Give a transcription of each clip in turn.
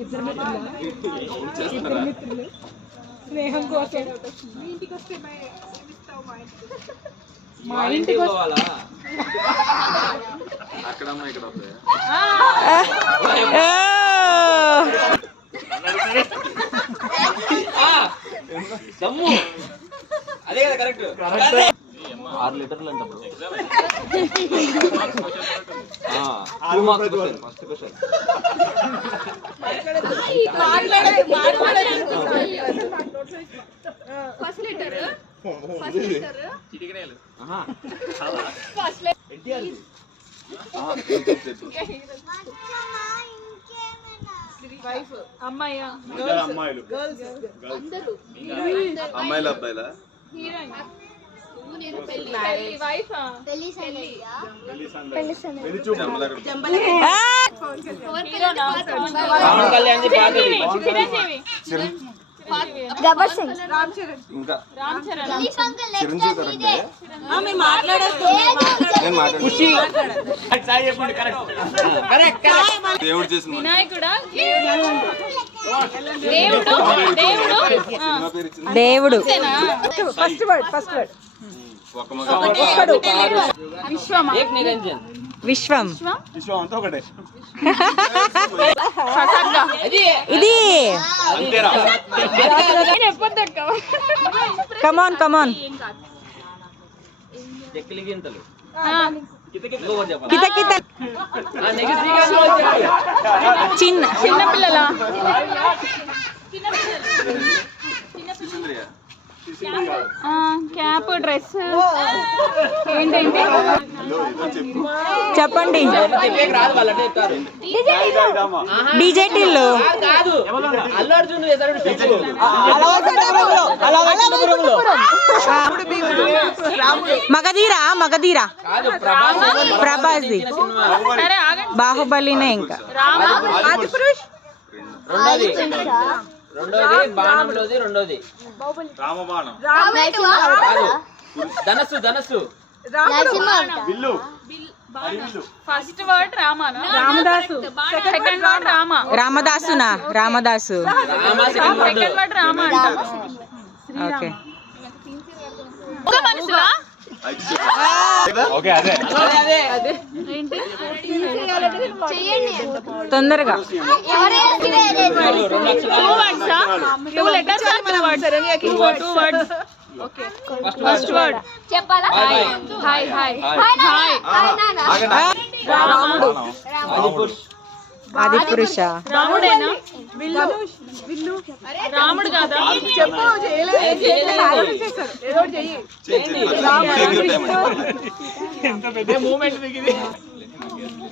ఇద్దరు మిత్రులు స్నేహం కోసం మీ ఇంటికి వస్తే మా ఇంటికి పోవాలా అక్కడ ఇక్కడ అదే కదా కరెక్ట్ 6 లీటర్లు అంట ఫస్ట్ క్వశ్చన్ అమ్మాయిలు అబ్బాయిలా గబ్బర్ సింగ్ ఇంకా దేవుడు చేసిన వినాయకుడా దేవుడు ఫస్ట్ వర్డ్ విశ్వం అంతా ఒకటే ఇది కమాన్ కమాన్ కిత కిత చిన్న చిన్న పిల్లల క్యాప్ డ్రెస్ ఏంటంటే చెప్పండి డీజే టిల్లు మగధీరా మగధీరా ప్రభాస్ బాహుబలినే ఇంకా రెండోది బాణంలోది రెండోది రామబాణం ధనస్సు ధనస్సు first word Ramadasu second word Rama రామదాసునా రామదాసు సెకండ్ వర్డ్ రామ అంట ఓకే మనుషులా తొందరగా ఫస్ట్ వర్డ్ చెప్పాలా హాయ్ హాయ్ ఆది పురుష రాముడేనా రాముడు కాదా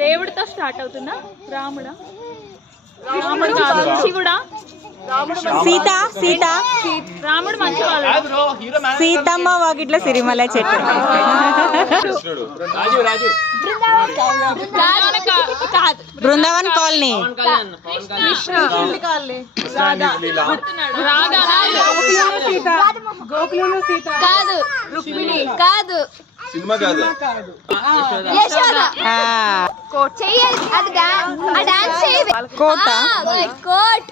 దేవుడితో స్టార్ట్ అవుతుందా రాముడా రాముడు కాదు శివుడా సీత సీత రాముడు మంచివాళ్ళు సీతమ్మ వాకిట్ల సిరిమల చెట్టు రాజు రాజు బృందావన్ కాలనీ గోకులంలో సీత కాదు రుక్మిణి కాదు సినిమా కాదు యశోద చెయ్యి అది డాన్స్ కోట కోట్